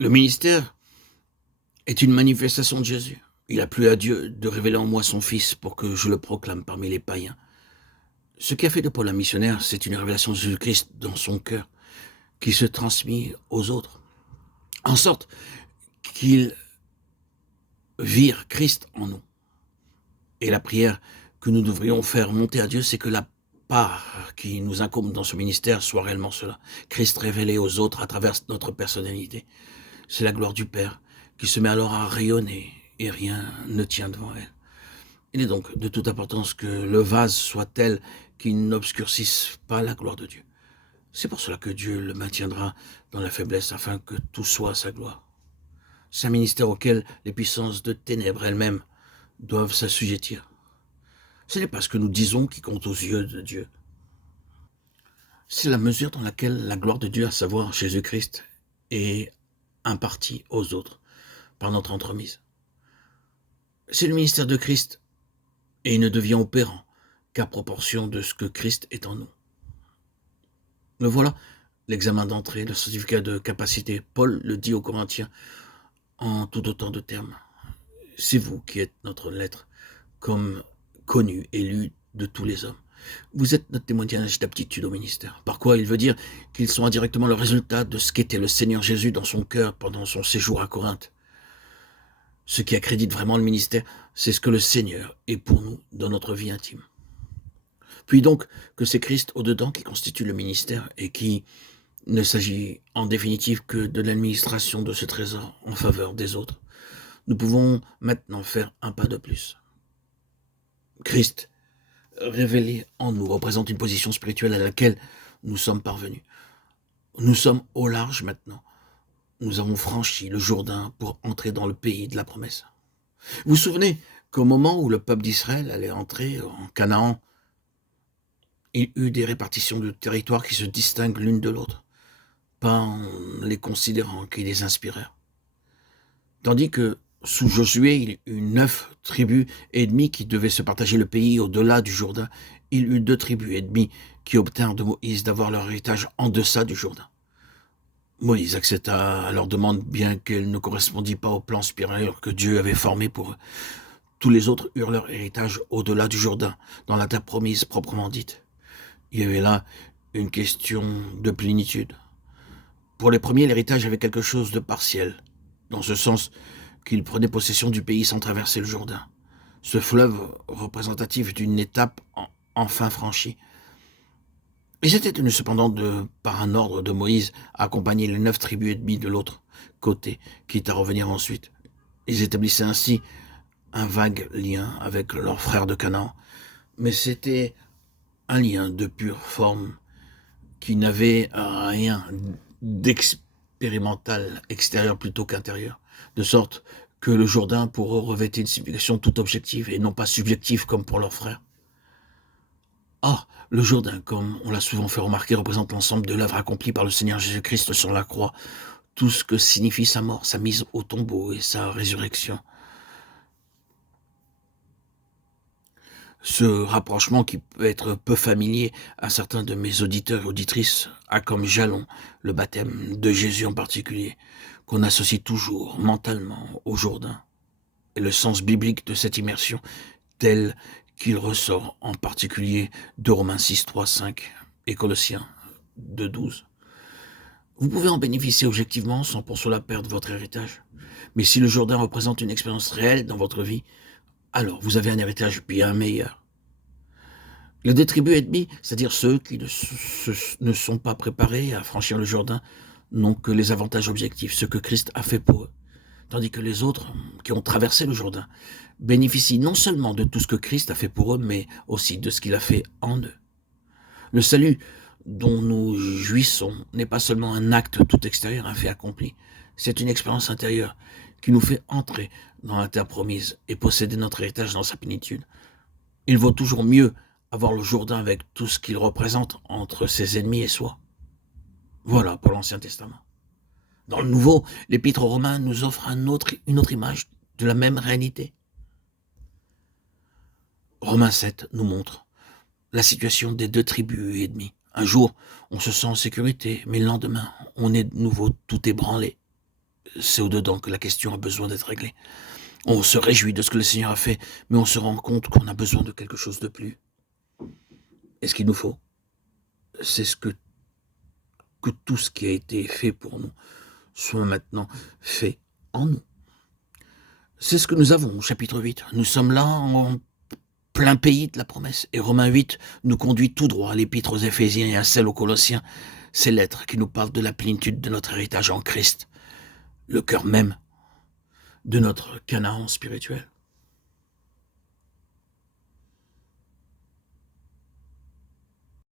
Le ministère est une manifestation de Jésus. Il a plu à Dieu de révéler en moi son Fils pour que je le proclame parmi les païens. Ce qui a fait de Paul un missionnaire, c'est une révélation de Jésus-Christ dans son cœur, qui se transmet aux autres, en sorte qu'ils virent Christ en nous. Et la prière que nous devrions faire monter à Dieu, c'est que la part qui nous incombe dans ce ministère soit réellement cela. Christ révélé aux autres à travers notre personnalité. C'est la gloire du Père qui se met alors à rayonner et rien ne tient devant elle. Il est donc de toute importance que le vase soit tel qu'il n'obscurcisse pas la gloire de Dieu. C'est pour cela que Dieu le maintiendra dans la faiblesse afin que tout soit à sa gloire. C'est un ministère auquel les puissances de ténèbres elles-mêmes doivent s'assujettir. Ce n'est pas ce que nous disons qui compte aux yeux de Dieu. C'est la mesure dans laquelle la gloire de Dieu, à savoir Jésus-Christ, est impartie aux autres par notre entremise. C'est le ministère de Christ et il ne devient opérant qu'à proportion de ce que Christ est en nous. Le voilà, l'examen d'entrée, le certificat de capacité. Paul le dit aux Corinthiens en tout autant de termes. C'est vous qui êtes notre lettre, comme connu et lu de tous les hommes. Vous êtes notre témoignage d'aptitude au ministère. Par quoi il veut dire qu'ils sont indirectement le résultat de ce qu'était le Seigneur Jésus dans son cœur pendant son séjour à Corinthe. Ce qui accrédite vraiment le ministère, c'est ce que le Seigneur est pour nous dans notre vie intime. Puis donc que c'est Christ au-dedans qui constitue le ministère et qui ne s'agit en définitive que de l'administration de ce trésor en faveur des autres. Nous pouvons maintenant faire un pas de plus. Christ, révélé en nous, représente une position spirituelle à laquelle nous sommes parvenus. Nous sommes au large maintenant. Nous avons franchi le Jourdain pour entrer dans le pays de la promesse. Vous vous souvenez qu'au moment où le peuple d'Israël allait entrer en Canaan, il eut des répartitions de territoires qui se distinguent l'une de l'autre, pas en les considérant qui les inspirèrent. Tandis que sous Josué, il eut 9 tribus et demie qui devaient se partager le pays au-delà du Jourdain. Il eut 2 tribus et demie qui obtinrent de Moïse d'avoir leur héritage en deçà du Jourdain. Moïse accepta leur demande, bien qu'elle ne correspondît pas au plan supérieur que Dieu avait formé pour eux. Tous les autres eurent leur héritage au-delà du Jourdain, dans la terre promise proprement dite. Il y avait là une question de plénitude. Pour les premiers, l'héritage avait quelque chose de partiel, dans ce sens qu'ils prenaient possession du pays sans traverser le Jourdain. Ce fleuve représentatif d'une étape enfin franchie. Ils étaient tenus cependant par un ordre de Moïse à accompagner les 9 tribus et demie de l'autre côté, quitte à revenir ensuite. Ils établissaient ainsi un vague lien avec leurs frères de Canaan, mais c'était un lien de pure forme qui n'avait rien d'expérimental extérieur plutôt qu'intérieur, de sorte que le Jourdain pour eux revêtait une signification toute objective et non pas subjective comme pour leurs frères. Ah, le Jourdain, comme on l'a souvent fait remarquer, représente l'ensemble de l'œuvre accomplie par le Seigneur Jésus-Christ sur la croix, tout ce que signifie sa mort, sa mise au tombeau et sa résurrection. Ce rapprochement qui peut être peu familier à certains de mes auditeurs et auditrices a comme jalon le baptême de Jésus en particulier, qu'on associe toujours mentalement au Jourdain, et le sens biblique de cette immersion tel qu'il ressort en particulier de Romains 6, 3, 5 et Colossiens 2, 12. Vous pouvez en bénéficier objectivement sans pour cela perdre votre héritage. Mais si le Jourdain représente une expérience réelle dans votre vie, alors vous avez un héritage bien meilleur. Les 2 tribus et demie, c'est-à-dire ceux qui ne sont pas préparés à franchir le Jourdain, n'ont que les avantages objectifs, ce que Christ a fait pour eux. Tandis que les autres, qui ont traversé le Jourdain, bénéficient non seulement de tout ce que Christ a fait pour eux, mais aussi de ce qu'il a fait en eux. Le salut dont nous jouissons n'est pas seulement un acte tout extérieur, un fait accompli. C'est une expérience intérieure qui nous fait entrer dans la terre promise et posséder notre héritage dans sa plénitude. Il vaut toujours mieux avoir le Jourdain avec tout ce qu'il représente entre ses ennemis et soi. Voilà pour l'Ancien Testament. Dans le Nouveau, l'Épître aux Romains nous offre une autre image de la même réalité. Romains 7 nous montre la situation des 2 tribus et demie. Un jour, on se sent en sécurité, mais le lendemain, on est de nouveau tout ébranlé. c'est au-dedans que la question a besoin d'être réglée. On se réjouit de ce que le Seigneur a fait, mais on se rend compte qu'on a besoin de quelque chose de plus. Et ce qu'il nous faut, c'est que tout ce qui a été fait pour nous soit maintenant fait en nous. C'est ce que nous avons au chapitre 8. Nous sommes là en plein pays de la promesse. Et Romains 8 nous conduit tout droit à l'épître aux Éphésiens et à celle aux Colossiens. Ces lettres qui nous parlent de la plénitude de notre héritage en Christ, le cœur même de notre Canaan spirituel.